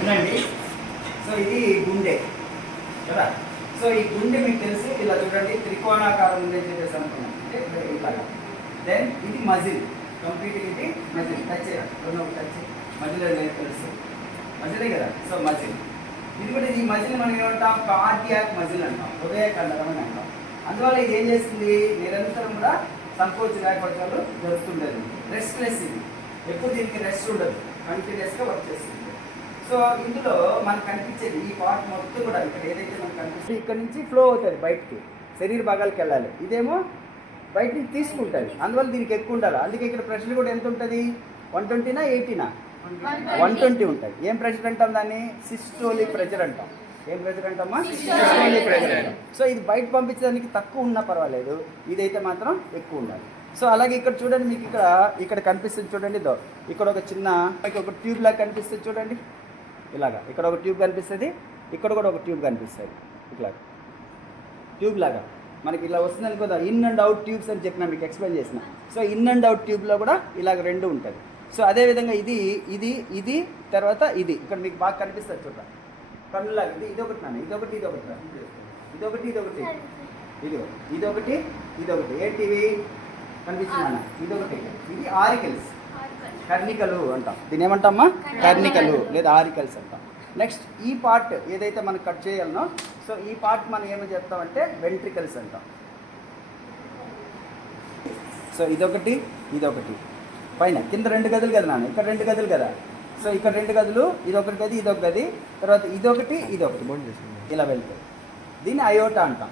వినండి. సో ఇది గుండె కదా. సో ఈ గుండె మీకు తెలుసు, ఇలా చూడండి త్రికోణాకారం ఉందని చెప్పేసి అనుకున్నాం, అంటే ఇలాగా. దెన్ ఇది మజిల్, కంప్లీట్ ఇది మజిల్. టచ్ చేయాలి, టచ్ మజిల్ అనేది తెలుసు, మజిలే కదా. సో మజిల్ ఇది కూడా, ఈ మజిల్ మనం ఏమంటాం, కార్డియాక్ మజిల్ అంటాం, హృదయ కండరం అని అంటాం. అందువల్ల ఇది ఏం చేస్తుంది, నిరంతరం కూడా సంకోచ లేకపోవడాలు జరుగుతుండదు. రెస్ట్లెస్ ఇది, ఎప్పుడు దీనికి రెస్ట్ ఉండదు, కంటిన్యూస్గా వర్క్ చేస్తుంది. సో ఇందులో మనకు కనిపించేది ఈ పార్ట్ మొత్తం కూడా, ఇక్కడ ఏదైతే మనకు కనిపిస్తుంది ఇక్కడ నుంచి ఫ్లో అవుతుంది బయటికి, శరీర భాగాలకు వెళ్ళాలి. ఇదేమో బయట నుంచి తీసుకుంటుంది, అందువల్ల దీనికి ఎక్కువ ఉండాలి. అందుకే ఇక్కడ ప్రెషర్ కూడా ఎంత ఉంటుంది, 120నా 80నా 120 ఉంటుంది. ఏం ప్రెషర్ అంటాం దాన్ని, సిస్టోలిక్ ప్రెషర్ అంటాం. ఏం ప్రెషర్ అంటామా, సిస్టోలిక్ ప్రెషర్ అంటాం. సో ఇది బయట పంపించడానికి తక్కువ ఉన్నా పర్వాలేదు, ఇదైతే మాత్రం ఎక్కువ ఉండాలి. సో అలాగే ఇక్కడ చూడండి, మీకు ఇక్కడ కనిపిస్తుంది చూడండి, ఇక్కడ ఒక చిన్న ఒక ట్యూబ్ లాగా కనిపిస్తుంది చూడండి, ఇలాగా. ఇక్కడ ఒక ట్యూబ్ కనిపిస్తుంది, ఇక్కడ కూడా ఒక ట్యూబ్ కనిపిస్తుంది, ఇట్లా ట్యూబ్ లాగా మనకి ఇలా వస్తుంది అనుకోదా. ఇన్ అండ్ అవుట్ ట్యూబ్స్ అని చెప్పిన, మీకు ఎక్స్ప్లెయిన్ చేసిన. సో ఇన్ అండ్ అవుట్ ట్యూబ్లో కూడా ఇలాగ రెండు ఉంటుంది. సో అదేవిధంగా ఇది తర్వాత ఇది ఇక్కడ మీకు బాగా కనిపిస్తుంది చూడండి, కన్నులాగా. ఇదొకటి నాన్న, ఇదొకటి ఏంటివి కనిపిస్తున్నాను, ఇదొకటి. ఇది ఆరికల్స్, కర్ణికలు అంటాం. దీని ఏమంటామా, కర్ణికలు లేదా ఆరికల్స్ అంటాం. నెక్స్ట్ ఈ పార్ట్ ఏదైతే మనం కట్ చేయాలనో, సో ఈ పార్ట్ మనం ఏమని చెప్తామంటే వెంట్రికల్స్ అంటాం. సో ఇదొకటి పైన, కింద 2 గదులు కదా నాన్న, ఇక్కడ 2 గదులు కదా. సో ఇక్కడ 2 గదులు, ఇదొకటి గది, ఇదొక గది, తర్వాత ఇదొకటి ఇలా వెళ్తాయి. దీన్ని అయోటా అంటాం.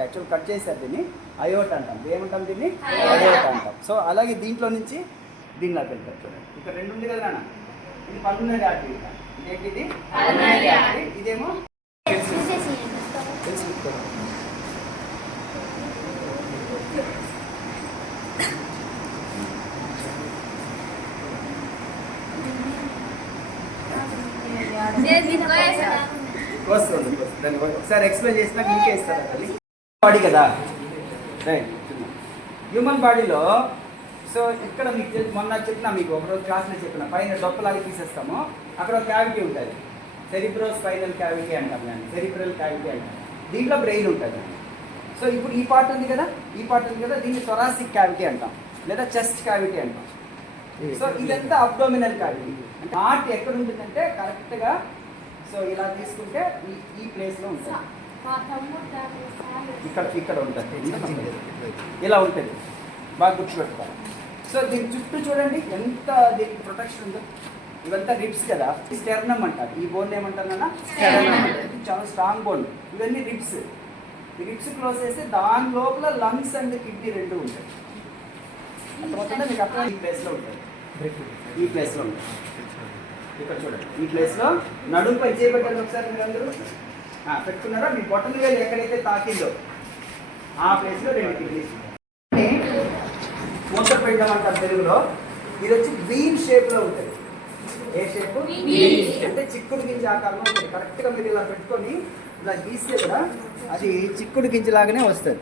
యాక్చువల్ కట్ చేశారు దీన్ని, అయోటా అంటాం. ఏమంటాం దీన్ని, అయోటా అంటాం. సో అలాగే దీంట్లో నుంచి దీనిలా వెళ్తారు చూడండి. ఇక్కడ 2 ఉంది కదా నాన్న, ఇది పల్మనరీ ఆర్టరీ, ఇదేంటిది పల్మనరీ ఆర్టరీ, ఇదేమో ఒకసారి ఎక్స్ప్లెయిన్ చేసినాక ఇంకే ఇస్తారా తల్లి. బాడీ కదా, రైట్. హ్యూమన్ బాడీలో సో ఇక్కడ మీకు మొన్న చెప్పిన, మీకు ఒకరోజు క్లాస్లో చెప్పిన, పైన డొప్పలాగా తీసేస్తాము, అక్కడ ఒక క్యావిటీ ఉంటుంది, సెరిబ్రో స్పైనల్ క్యావిటీ అంటాం దాన్ని, సెరిబ్రల్ క్యావిటీ అంటాం. దీంట్లో బ్రెయిన్ ఉంటుంది. సో ఇప్పుడు ఈ పార్ట్ ఉంది కదా, దీన్ని థొరాసిక్ క్యావిటీ అంటాం, లేదా చెస్ట్ క్యావిటీ అంటాం. సో ఇదంతా అబ్డోమినల్ క్యావిటీ. అంటే హార్ట్ ఎక్కడ ఉంటుందంటే కరెక్ట్గా, సో ఇలా తీసుకుంటే ఈ ప్లేస్లో ఉంటుంది, ఇక్కడ ఉంటుంది, ఇలా ఉంటుంది, బాగా గుర్తుపెట్టుకోవాలి. సో దీని చుట్టూ చూడండి ఎంత దీనికి ప్రొటెక్షన్ ఉందో. ఇవంతా రిబ్స్ కదా, స్టెర్నమ్ అంటారు. ఈ బోన్ ఏమంటారన్నా, స్టెర్నమ్. ఇది చాలా స్ట్రాంగ్ బోన్. ఇవన్నీ రిబ్స్. ఈ రిబ్స్ క్లోజ్ చేస్తే దాని లోపల లంగ్స్ అండ్ కిడ్నీ 2 ఉంటాయి. అర్థమవుతుందా మీకు? అక్కడ ఈ ప్లేస్లో ఉంటుంది, ఈ ప్లేస్లో ఉంటుంది. ఇక్కడ చూడండి, ఈ ప్లేస్లో నడుముపై చేయబెట్టాలి. ఒకసారి మీరు అందరూ పెట్టుకున్నారా, మీ బొట్టల వేలు ఎక్కడైతే తాకిందో ఆ ప్లేస్లో 2 కిడ్నీస్. మూత్రపిండం అంటారు తెలుగులో. ఇది వచ్చి బీన్ షేప్లో ఉంటుంది. ఏ షేప్? అంటే చిక్కుడు గింజ ఆకారంలో ఉంటుంది. కరెక్ట్గా మీరు ఇలా పెట్టుకొని ఇలా గీస్తే కూడా అది చిక్కుడు గింజలాగానే వస్తుంది.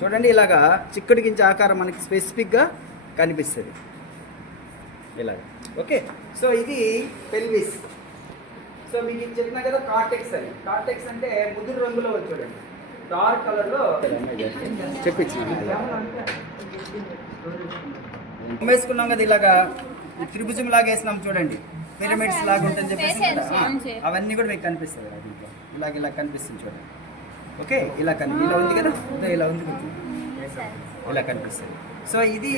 చూడండి, ఇలాగా చిక్కుడు గింజ ఆకారం మనకి స్పెసిఫిక్గా కనిపిస్తుంది ఇలాగ. ఓకే, సో ఇది పెల్విస్. సో మీకు చెప్పినా కదా కార్టెక్స్ అని. కార్టెక్స్ అంటే ముదురు రంగులో చూడండి, డార్క్ కలర్లో చెప్పించింది. వేసుకున్నాం కదా, ఇలాగా త్రిభుజం లాగా వేసినాం చూడండి, పిరమిడ్స్ లాగా ఉంటుంది చెప్పేసి, అవన్నీ కూడా మీకు కనిపిస్తుంది కదా దీంట్లో. ఇలా కనిపిస్తుంది చూడండి. ఓకే, ఇలా ఉంది కదా, ఇలా ఉంది, ఇలా కనిపిస్తుంది. సో ఇది